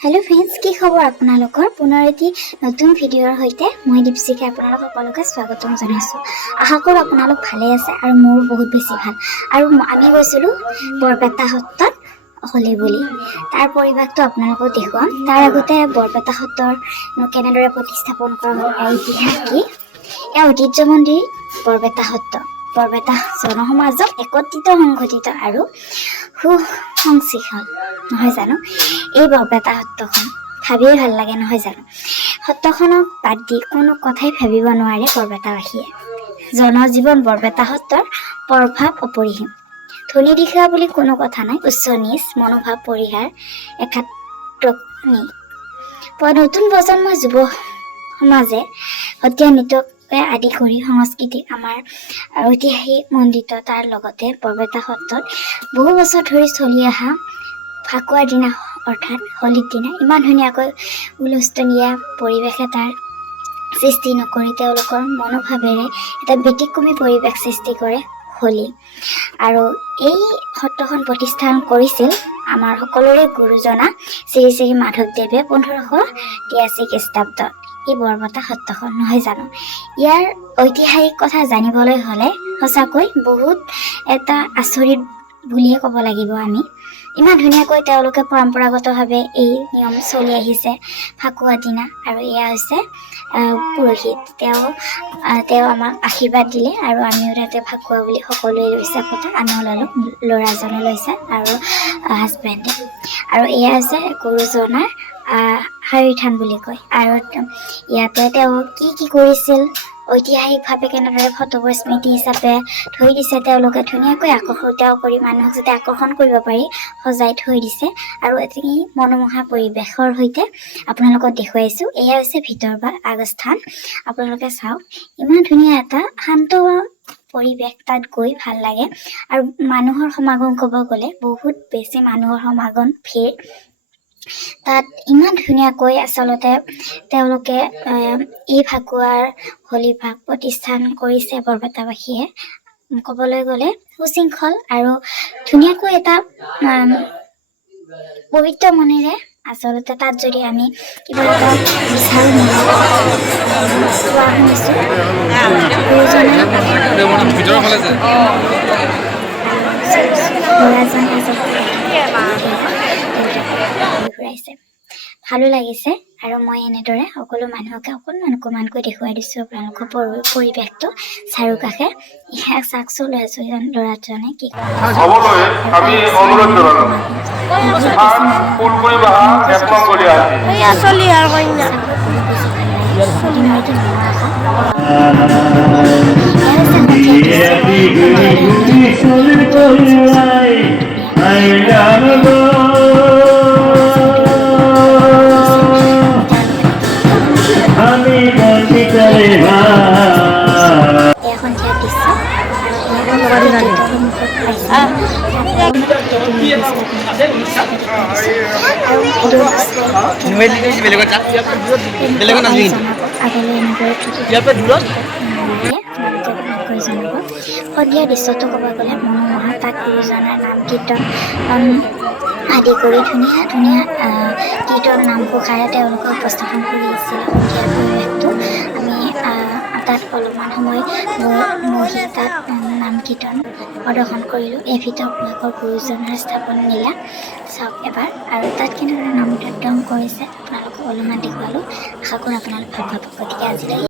Hello friends की खबर আপোনালোকৰ পুনৰ এটি নতুন ভিডিঅ'ৰ হৈতে মই দীপশিখা আপোনালোক সকলোকে স্বাগতম জনাইছো। আশা কৰো আপোনালোক ভালে আছে আৰু মোৰ বহুত বেছি ভাল। আৰু আমি গৈছিলো বৰপেটা সত্ৰত হলি বুলি। তাৰ পৰিৱেশটো আপোনালোকক দেখুৱাম। তাৰ আগতে বৰপেটা সত্ৰৰ কেনেদৰে প্ৰতিস্থাপন কৰা হয় এই ইতিহাস কি এই ঐতিহ্যমণ্ডিত বৰপেটা সত্ৰ বৰপেটা জনসমাজক একত্ৰিত সংগঠিত আৰু সুসংস্কৃত নহয় জানো এই বৰপেটা সত্ৰখন ভাবিয়ে ভাল লাগে নহয় জানো। সত্ৰখনক বাদ দি কোনো কথাই ভাবিব নোৱাৰে বৰপেটাবাসীয়ে। জনজীৱন বৰপেটা সত্ৰৰ প্ৰভাৱ অপৰিসীম। ধনী দুখীয়া বুলি কোনো কথা নাই, উচ্চ নিচ মনোভাৱ পৰিহাৰ একাত্মী নতুন প্ৰজন্মৰ যুৱ সমাজে সত্ৰীয়া নৃত্যকে আদি কৰি সংস্কৃতিক আমাৰ ঐতিহাসিক মণ্ডিত তাৰ লগতে বৰপেটা সত্ৰত বহু বছৰ ধৰি চলি অহা ফাকুৱাৰ দিনা অৰ্থাৎ হোলীৰ দিনা ইমান ধুনীয়াকৈ উলস্থলীয়া পৰিৱেশ এটাৰ সৃষ্টি নকৰি তেওঁলোকৰ মনোভাৱেৰে এটা ব্যতিক্ৰমী পৰিৱেশ সৃষ্টি কৰে হোলী। আৰু এই সত্ৰখন প্ৰতিষ্ঠান কৰিছিল আমাৰ সকলোৰে গুৰুজনা শ্ৰী শ্ৰী মাধৱদেৱে 1583 খ্ৰীষ্টাব্দত এই বৰপেটা সত্ৰখন নহয় জানো। ইয়াৰ ঐতিহাসিক কথা জানিবলৈ হ'লে সঁচাকৈ বহুত এটা আচৰিত বুলিয়ে ক'ব লাগিব আমি। ইমান ধুনীয়াকৈ তেওঁলোকে পৰম্পৰাগতভাৱে এই নিয়ম চলি আহিছে ফাকুৱাৰ দিনা। আৰু এয়া হৈছে পুৰোহিত, তেওঁ আমাক আশীৰ্বাদ দিলে আৰু আমিও তাতে ফাকুৱা বুলি সকলোৱে লৈছে পতা, আমিও ল'লোঁ, ল'ৰাজনে লৈছে আৰু হাজবেণ্ডে। আৰু এয়া হৈছে গুৰুজনাৰ শাৰীৰ থান বুলি কয়। আৰু ইয়াতে তেওঁ কি কৰিছিল ঐতিহাসিকভাৱে কেনেদৰে ফটোবোৰ স্মৃতি হিচাপে থৈ দিছে তেওঁলোকে ধুনীয়াকৈ আকৰ্ষিত কৰি মানুহক যাতে আকৰ্ষণ কৰিব পাৰি সজাই থৈ দিছে। আৰু এটি মনোমোহা পৰিৱেশৰ সৈতে আপোনালোকক দেখুৱাইছোঁ। এয়া হৈছে ভিতৰ বা আগস্থান। আপোনালোকে চাওক ইমান ধুনীয়া এটা শান্ত পৰিৱেশ, তাত গৈ ভাল লাগে। আৰু মানুহৰ সমাগম ক'ব গ'লে বহুত বেছি মানুহৰ সমাগম ভিৰ। তাত ইমান ধুনীয়াকৈ আচলতে তেওঁলোকে এই ফাকুৱাৰ হোলী ভাগ প্ৰতিষ্ঠান কৰিছে বৰপেটাবাসীয়ে। ক'বলৈ গ'লে সুশৃংখল আৰু ধুনীয়াকৈ এটা পবিত্ৰ মনেৰে আচলতে তাত যদি আমি কিবা এটা বিচাৰ ঘূৰাইছে, ভালো লাগিছে। আৰু মই এনেদৰে সকলো মানুহকে অকণমানকৈ দেখুৱাই দিছোঁ আপোনালোকৰ পৰিৱেশটো চাৰিওকাষে। ইয়াক চাওকচোন ল'ৰাজনে কি কৰে। সন্ধিয়া দৃশ্যটো ক'ব গ'লে মনোমোহা। তাত গুৰুজনাৰ নাম কীৰ্তন আদি কৰি ধুনীয়া ধুনীয়া কীৰ্তন নামঘোষাৰে তেওঁলোকে উপস্থাপন কৰি আহিছিল সন্ধিয়াৰ পৰিৱেশটো। আমি তাত অলপমান সময় বহি তাত নাম কীৰ্তন প্ৰদৰ্শন কৰিলোঁ। এই ভিতৰত আপোনালোকৰ গুৰুজনাৰ স্থাপন লীলা চাওক এবাৰ। আৰু তাত কেনেদৰে নাম কীৰ্তন কৰিছে আপোনালোকক অলপমান দেখুৱালোঁ। আশা কৰোঁ আপোনালোক ভাল পাব। গতিকে আজিলৈ